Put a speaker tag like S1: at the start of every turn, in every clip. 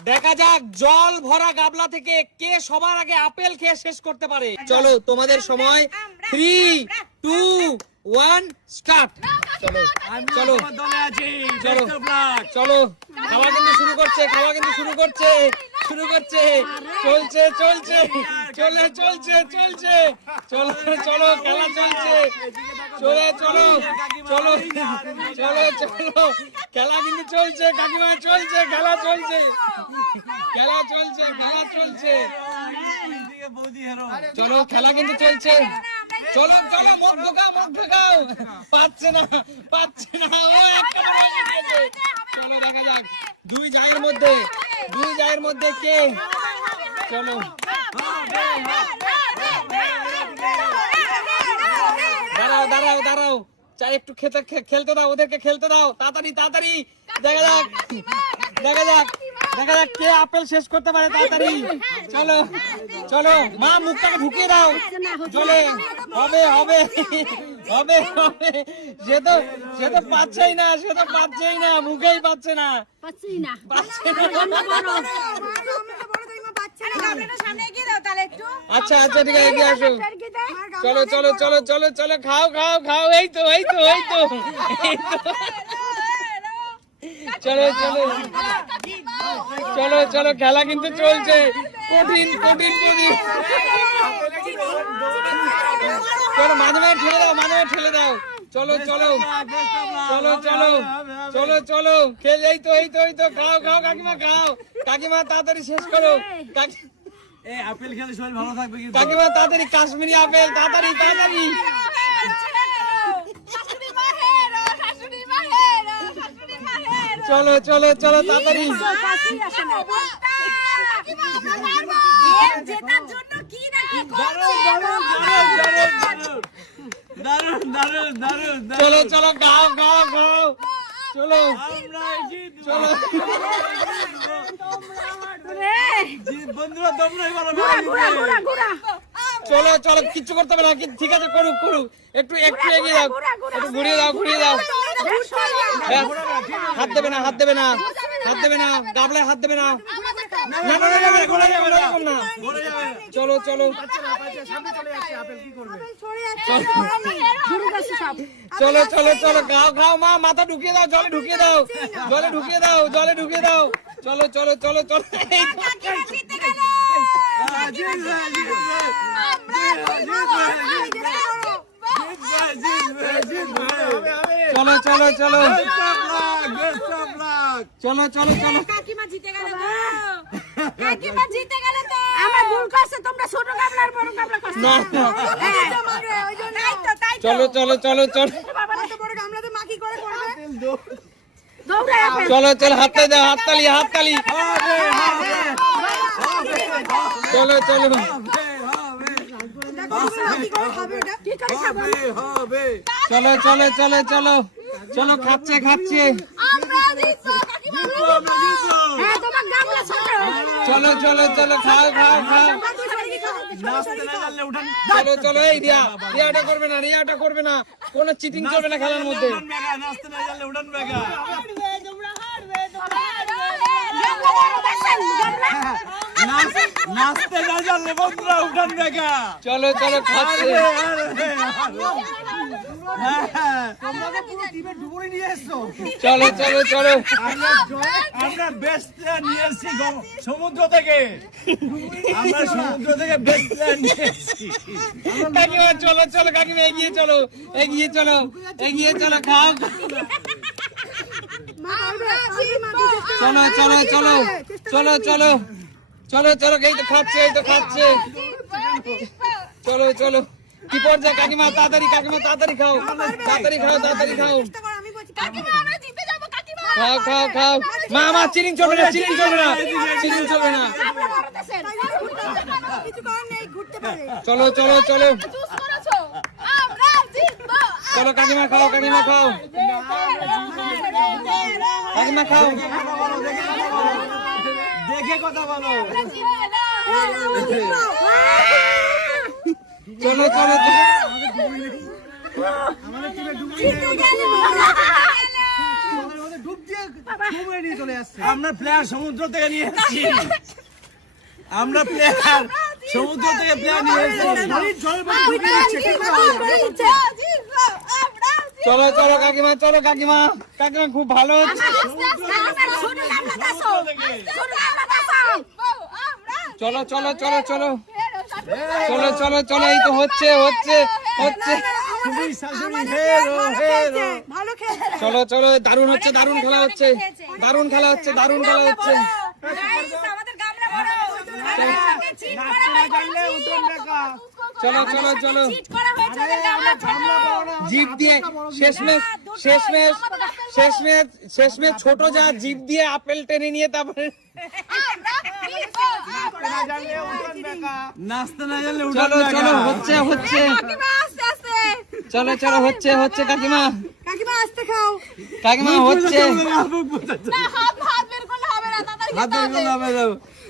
S1: দেখা যাক জল ভরা গাবলা থেকে কে সবার আগে আপেল খেয়ে শেষ করতে পারে। চলো তোমাদের সময় থ্রি টু ওয়ান স্টার্ট চলো। চলো। চলো। চলো খাওয়া কিন্তু শুরু করছে খাওয়া কিন্তু শুরু করছে শুরু করছে। চলছে চলছে চলে চলছে চলছে। চলো চলো খেলা চলছে। চলে, চলো চলো চলো চলো। খেলা কিন্তু চলছে, কাকিমা, চলছে, খেলা চলছে। খেলা চলছে খেলা চলছে। চলো, খেলা কিন্তু চলছে। চলো চলো, মুখ ঢোকাও মুখ ঢোকাও পাচ্ছে না পাচ্ছে না। ও একটা। চলো, দেখা যাক। দুই জায়ের মধ্যে, দুই জায়ের মধ্যে কে? চলো। দাঁড়াও দাঁড়াও দাঁড়াও। চাই একটু খেতে খেলতে দাও ওদেরকে খেলতে দাও। তাড়াতাড়ি তাড়াতাড়ি। দেখা যাক দেখা যাক দেখা যাক কে আপেল শেষ করতে পারে তাড়াতাড়ি। চলো চলো মা মুখটাকে ঢুকিয়ে দাও। চলে হবে হবে হবে হবে। সে তো সে তো পাচ্ছেই না সে তো পাচ্ছেই না মুখেই পাচ্ছে না।
S2: পাচ্ছি না।
S1: পাচ্ছে না। আচ্ছা আচ্ছা ঠিক আছে আসো চলো চলো চলো চলো চলো খাও খাও খাও এই তো এই তো এই তো চলো চলো। চলো চলো খেলা কিন্তু চলছে। কঠিন কঠিন কঠিন। চলো মাঝে মাঝে ঠেলে দাও মাঝে মাঝে ঠেলে দাও। চলো চলো। চলো চলো। চলো চলো। খেল এই তো এই তো এই তো খাও খাও কাকিমা খাও। কাকিমা তাড়াতাড়ি শেষ করো। কাকি
S3: আপেল খেলে শরীর ভালো থাকবে কিন্তু।
S1: কাকিমা তাড়াতাড়ি কাশ্মীরি আপেল তাড়াতাড়ি তাড়াতাড়ি। চলো চলো চলো তাড়াতাড়ি। চলো চলো গাও গাও খাও চলো চলো
S3: জিত- বন্ধুরা তোমরাই বলো
S1: চলো চলো কিচ্ছু করতে হবে না কি- ঠিক আছে করুক করুক একটু একটু এগিয়ে দাও একটু ঘুরিয়ে দাও ঘুরিয়ে দাও হাত দেবে না হাত দেবে না হাত দেবে না গাবলায় হাত দেবে না না না না, না, না, ঘোরা যাবে না, এরকম না চলো চলো। চলো চলো। চলো খাও খাও মা মাথা ঢুকিয়ে দাও জলে ঢুকিয়ে দাও জলে ঢুকিয়ে দাও জলে ঢুকিয়ে দাও। চলো চলো চলো চলো। চলো চলো চলো. চলো চলো চলো।
S4: কাকিমা জিতে গেল তো
S2: আমার ভুল করছে তোমরা ছোট গামলার বড় গামলা করছ
S1: না না।
S4: হ্যাঁ, ওই জন্য। তাই তো তাই তো
S1: চলো চলো চলো চলো
S4: কত বড় গামলাতে মা করে করবে
S1: চলো চলো হাততালি দাও হাততালি হাততালি চলো চলো
S3: হবে, হবে,
S2: কি করে খাব
S3: হবে, হবে।
S1: চলো চলো চলো চলো চলো খাচ্ছে খাচ্ছে চলো চলো চলো খাও খাও খাও। চলো চলো এই রিয়াটা করবে না রিয়াটা করবে না। কোনো চিটিং চলবে না খেলার মধ্যে।
S3: নাচতে না জানলে উঠান বেগা। নাচতে না জানলে বন্ধুরা উঠান বেগা।
S1: চলো চলো খাচ্ছে। চলো চলো চলো।
S3: আমরা বেস্ট নিয়ে এসেছি সমুদ্র থেকে। আমরা সমুদ্র থেকে বেস্ট নিয়ে এসেছি।
S1: কাকিমা চলো চলো কাকিমা এগিয়ে চলো এগিয়ে চলো এগিয়ে চলো খাও। চলো চলো চলো চলো চলো চলো চলো এই তো খাচ্ছে এই তো খাচ্ছে। চলো চলো। কি পর্যায়ে কাকিমা? তাড়াতাড়ি কাকিমা তাড়াতাড়ি খাও। তাড়াতাড়ি খাও তাড়াতাড়ি খাও।
S4: কাকিমা আমরা জিতে যাব কাকিমা।
S1: খাও খাও খাও। মা মা চিনিং চলবে না চিনিং চলবে না চিনিং চলবে না।
S4: কিছু করার নেই ঘুরতে পারে
S1: চলো চলো চলো।
S4: চুজ করেছ আমরা জিতবো
S1: চলো কাকিমা খাও কাকিমা খাও। কাকিমা খাও।
S3: দেখে কথা বলো।
S1: চলো চলো
S3: আমরা প্লেয়ার সমুদ্র থেকে নিয়ে এসেছি। আমরা প্লেয়ার সমুদ্র থেকে প্লেয়ার নিয়ে এসেছি।
S1: চলো চলো, কাকিমা চলো, কাকিমা। কাকিমা, খুব ভালো চলো চলো চলো চলো। চলো চলো চলো, এই তো হচ্ছে হচ্ছে হচ্ছে। চলো চলো, দারুণ হচ্ছে, দারুণ খেলা হচ্ছে। দারুণ খেলা হচ্ছে, দারুণ খেলা হচ্ছে। চলো চলো চলো। জিপ দিয়ে শেষমেশ শেষমেশ শেষমেশ শেষমেশ, ছোট যা জিপ দিয়ে আপেল টেনে নিয়ে তারপরে
S3: নাচতে না জানলে
S1: চলো
S3: উঠান
S1: চলো হচ্ছে হচ্ছে চলো চলো হচ্ছে হচ্ছে কাকিমা
S2: কাকিমা আসতে খাও
S1: কাকিমা হচ্ছে।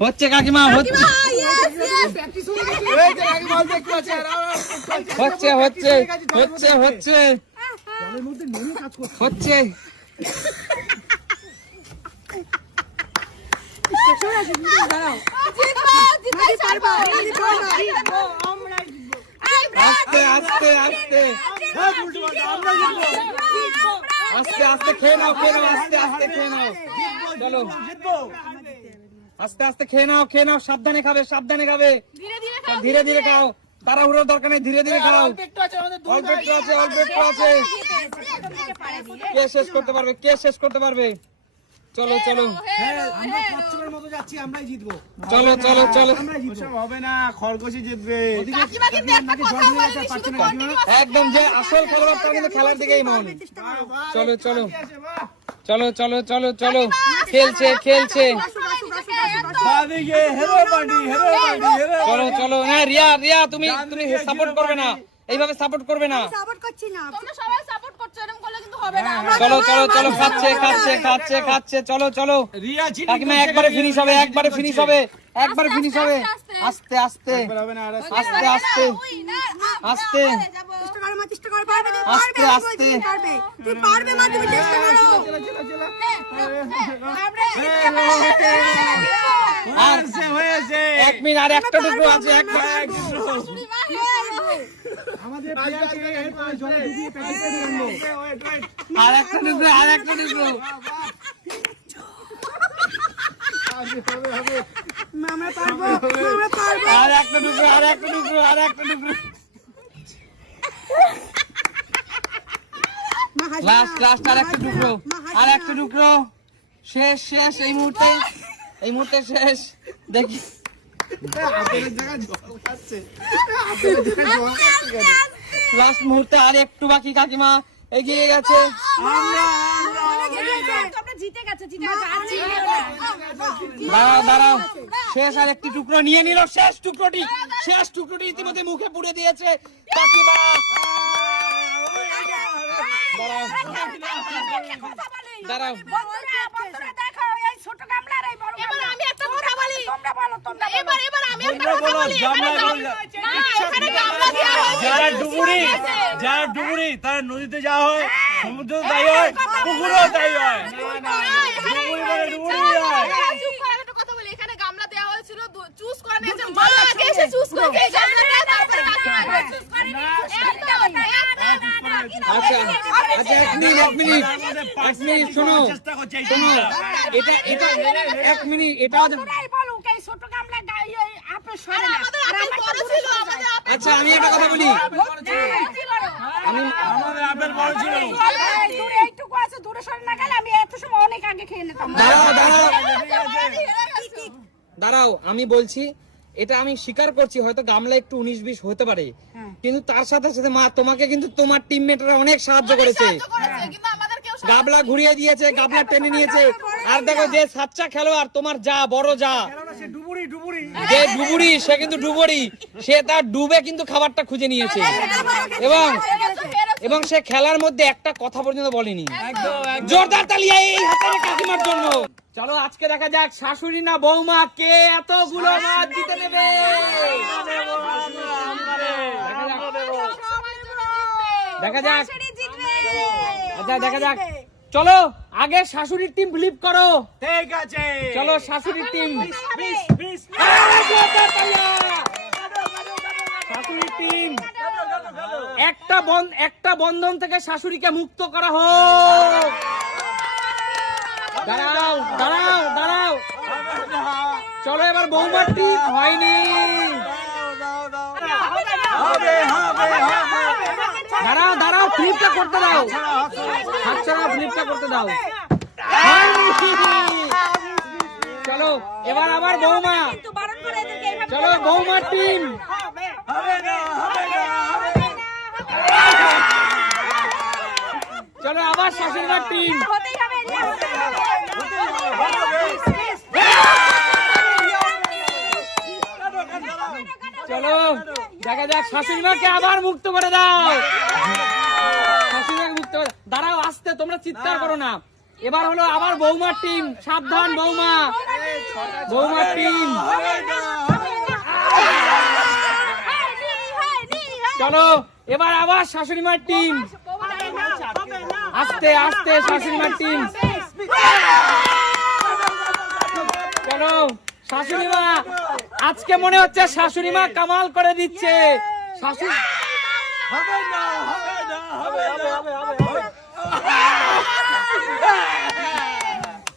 S1: হচ্ছে কাকিমা হচ্ছে হচ্ছে হচ্ছে হচ্ছে হচ্ছে হচ্ছে আস্তে আস্তে আস্তে। আস্তে আস্তে খেয়ে নাও খেয়ে নাও, আস্তে আস্তে খেয়ে নাও। চলো। আস্তে আস্তে খেয়ে নাও খেয়ে নাও, সাবধানে খাবে সাবধানে খাবে। ধীরে ধীরে খাও। তাড়াহুড়োর দরকার নেই, ধীরে ধীরে খাও। অল্প একটু আছে, অল্প একটু আছে। কে শেষ করতে পারবে? কে শেষ করতে পারবে? চলো চলো। চলো চলো চলো।
S3: হবে না খরগোশই জিতবে।
S1: একদম যে আসল খেলোয়াড় কিন্তু খেলার দিকেই মন চলো চলো। চলো চলো চলো চলো। খেলছে খেলছে। চলো চলো হ্যাঁ রিয়া রিয়া তুমি তুমি সাপোর্ট করবে না। এইভাবে সাপোর্ট করবে না।
S2: সাপোর্ট করছি না।
S1: চলো চলো চলো খাচ্ছে খাচ্ছে খাচ্ছে খাচ্ছে চলো চলো। কাকিমা একবারে ফিনিশ হবে একবারে ফিনিশ হবে। একবারে ফিনিশ হবে। আস্তে আস্তে।
S3: আর
S1: আস্তে। আস্তে আস্তে।
S2: চেষ্টা করো মা চেষ্টা করো পারবে তুমি
S1: আস্তে, আস্তে।
S2: তুমি পারবে। তুমি পারবে মা তুমি চেষ্টা করো।
S1: এক মিনিট আর একটা টুকরো আছে একটা আর একটা টুকরো আর একটা
S2: পারব পারব।
S1: আর একটা টুকরো আর একটা টুকরো। আর একটা লাস্ট লাস্ট আর একটা টুকরো আর একটা টুকরো। শেষ শেষ এই মুহূর্তে এই মুহূর্তে শেষ। দেখি। লাস্ট মুহূর্তে আর একটু বাকি কাকিমা এগিয়ে গেছে শেষ আর একটি টুকরো নিয়ে নিল শেষ টুকরোটি শেষ টুকরোটি ইতিমধ্যে মুখে পুড়ে দিয়েছে কাকিমা দাঁড়াও দাঁড়াও
S4: এবার আমি একটা কথা বলি এবার এবার আমি একটা কথা
S3: বলি
S4: এখানে
S3: গামলা।
S4: না এখানে গামলা দেওয়া হয়েছে
S3: যারা ডুবুরি যারা ডুবুরি তারা নদীতে যাওয়া হয় সমুদ্র তাই হয় পুকুরও তাই হয়। ডুবুরি মানে ডুবুরি হয়
S4: চুপ করে একটা কথা বলি এখানে গামলা দেওয়া হয়েছিল চুজ করে নিয়েছে মা আগে এসে চুজ করেছে এই গামলাটা তারপরে কাকিমা চুজ করে নিয়েছে একটা কথা
S1: আচ্ছা আচ্ছা এক মিনিট এক মিনিট। এক মিনিট শোনো।
S3: চেষ্টা করছে এই
S1: শোনো। এটা এটা এক মিনিট এটা
S4: আর আমাদের আপেল বড় ছিল আমাদের আপেল
S1: আচ্ছা আমি একটা কথা বলি। আমি
S3: আমাদের আপেল বড় ছিল।
S2: দূরে এইটুকু আছে দূরে সরে না গেলে আমি এত সময় অনেক আগে খেয়ে নিতাম।
S1: দাঁড়াও দাঁড়াও। দাঁড়াও আমি বলছি এটা আমি স্বীকার করছি হয়তো গামলা একটু উনিশ বিশ হতে পারে। কিন্তু তার সাথে সাথে মা তোমাকে কিন্তু তোমার টিমমেটরা অনেক সাহায্য করেছে।
S4: কিন্তু আমাদের কেউ
S1: গাবলা ঘুরিয়ে দিয়েছে গাবলা টেনে নিয়েছে। আর দেখো যে সাচ্চা খেলোয়াড় তোমার যা বড় যা। যে ডুবুরি সে কিন্তু ডুবুরি। সে তার ডুবে কিন্তু খাবারটা খুঁজে নিয়েছে। এবং এবং সে খেলার মধ্যে একটা কথা পর্যন্ত বলেনি। জোরদার তালিয়া এই হাতের কাকিমার জন্য। চলো আজকে দেখা যাক শাশুড়ি না বৌমা কে এতগুলো মাছ জিতে নেবে। দেখা যাক। আচ্ছা দেখা যাক। চলো আগে শাশুড়ির টিম বিলিভ করো।
S3: ঠিক আছে।
S1: চলো শাশুড়ির টিম
S3: বিশ
S1: শাশুড়ির টিম একটা বন একটা বন্ধন থেকে শাশুড়িকে মুক্ত করা হোক দাঁড়াও দাঁড়াও দাঁড়াও চলো এবার বৌমার টিম হয়নি। দাঁড়াও দাঁড়াও ফ্লিপটা করতে দাও। ছাড়া ফ্লিপটা করতে দাও। চলো এবার আবার বৌমা। চলো বৌমার টিম চলো আবার শাশুড়িমার টিম
S2: হতেই হবে এদের হতেই হবে।
S1: চলো, দেখা যাক, শাশুড়িমাকে আবার মুক্ত করে দাও। শাশুড়িমাকে মুক্ত করে দাঁড়াও, আসতে, তোমরা চিৎকার করো না। এবার হলো আবার বৌমার টিম। সাবধান, বৌমা। বৌমার টিম। চলো, এবার আবার শাশুড়িমার টিম। আস্তে আস্তে, শাশুড়িমার টিম। চলো, শাশুড়িমা আজকে মনে হচ্ছে শাশুড়িমা কামাল করে দিচ্ছে। শাশুড়ি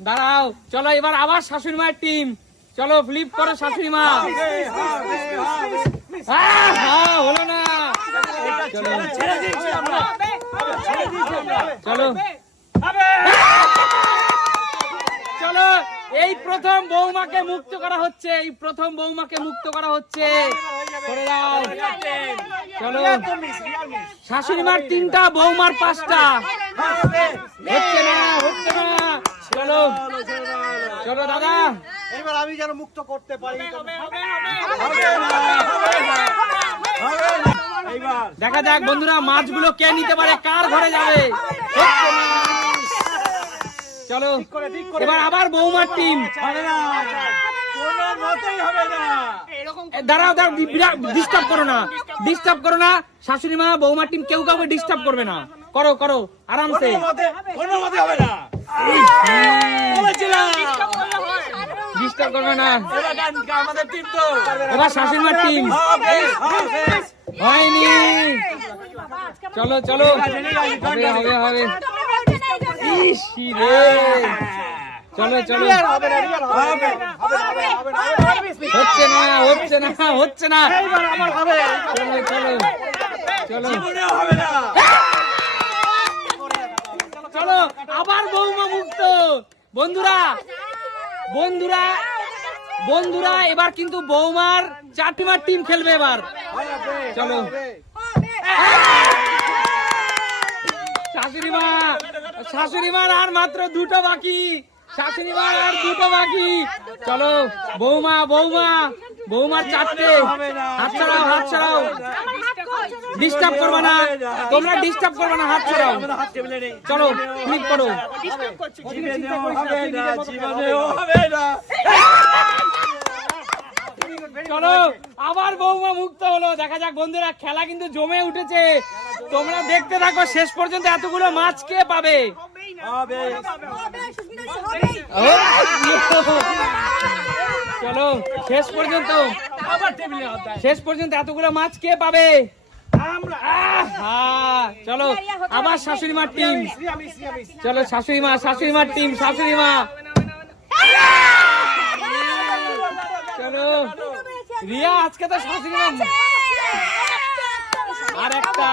S1: দাঁড়াও, চলো এবার আবার শাশুড়ি মায়ের টিম চলো ফ্লিপ করো শাশুড়ি মা। হলো না। চলো এই প্রথম বৌমাকে মুক্ত করা হচ্ছে এই প্রথম বৌমাকে মুক্ত করা হচ্ছে। চলো। শাশুড়ি মার তিনটা বৌমার পাঁচটা। হচ্ছে না হচ্ছে না। চলো। চলো দাদা।
S5: এবার আমি যেন মুক্ত করতে পারি।
S1: দেখা যাক বন্ধুরা মাছগুলো কে নিতে পারে কার ঘরে যাবে। চলো। এবার আবার বৌমার টিম
S3: হবে না। কোনো মতেই হবে না।
S1: দাঁড়াও দাঁড়াও ডিস্টার্ব করো না। ডিস্টার্ব করো না। শাশুড়ি মা বৌমার টিম কেউ কাউকে ডিস্টার্ব করবে না। করো করো আরামসে।
S3: কোনো মতে হবে না।
S1: ডিস্টার্ব করবে না।
S3: এবার আমাদের টিম তো।
S1: এবার শাশুড়ি মার টিম হয়নি। চলো চলো। হবে হবে। চলো চলো। হচ্ছে না হচ্ছে না হচ্ছে না।
S3: এইবার আমার হবে।
S1: চলো চলো চলো।
S3: জীবনেও হবে না।
S1: চলো আবার বৌমা মুক্ত। বন্ধুরা বন্ধুরা বন্ধুরা এবার কিন্তু বৌমার চারটিমার টিম খেলবে এবার। চলো। শাশুড়ি মা শাশুড়ি মার আর মাত্র দুটো বাকি শাশুড়ি মার আর দুটো বাকি চলো বৌমা বৌমা বৌমার চারটে হাত ছাড়াও হাত ছাড়াও ডিস্টার্ব করবে না তোমরা ডিস্টার্ব করবে না হাত ছাড়াও চলো ক্লিক করো
S3: জীবনেও হবে না জীবনেও হবে না
S1: চলো আবার বৌমা মুক্ত হলো দেখা যাক বন্ধুরা খেলা কিন্তু জমে উঠেছে তোমরা দেখতে থাকো শেষ পর্যন্ত এতগুলো মাছ কে পাবে চলো শেষ পর্যন্ত শেষ পর্যন্ত এতগুলো মাছ কে পাবে আহা, চলো আবার শাশুড়ি মার টিম চলো শাশুড়ি মা শাশুড়ি মার টিম শাশুড়ি মা চলো রিয়া আজকে তো শাশুড়ি আর একটা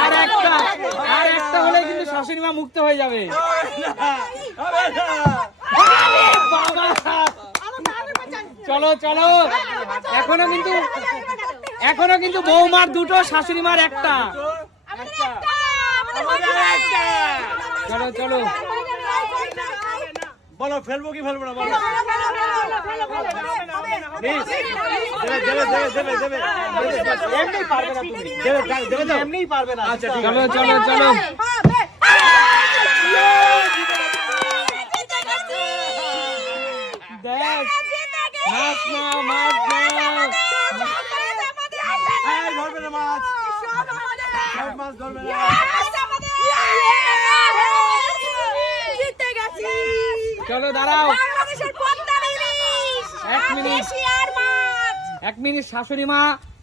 S1: আর একটা আর একটা হলে কিন্তু শাশুড়ি মা মুক্ত হয়ে যাবে। চলো চলো। এখনও কিন্তু এখনও কিন্তু বৌমার দুটো শাশুড়ি মার একটা। চলো চলো।
S3: বলো ফেলব কি ফেলব না বলো
S5: এমনি পারবে না
S3: আচ্ছা
S1: চলো চলো চলো দেখ মাছ
S3: না মাছ ধরবে না
S1: চলো দাঁড়াও। এক মিনিট। এক মিনিট শাশুড়ি মা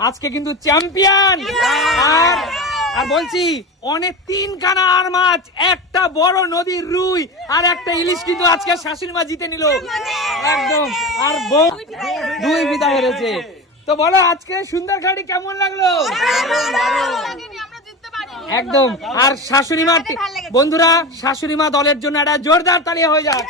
S1: আজকে কিন্তু চ্যাম্পিয়ন। আর আর বলছি অনেক তিন কানা আর মাছ একটা বড় নদীর রুই আর একটা ইলিশ কিন্তু আজকে শাশুড়ি মা জিতে নিল। একদম। আর বউ দুই বিদা হেরেছে। তো বলো আজকে সুন্দর খাড়ি কেমন লাগল? একদম। আর শাশুড়ি মা বন্ধুরা শাশুড়ি মা দলের জন্য একটা জোরদার তালিয়া হয়ে যাক।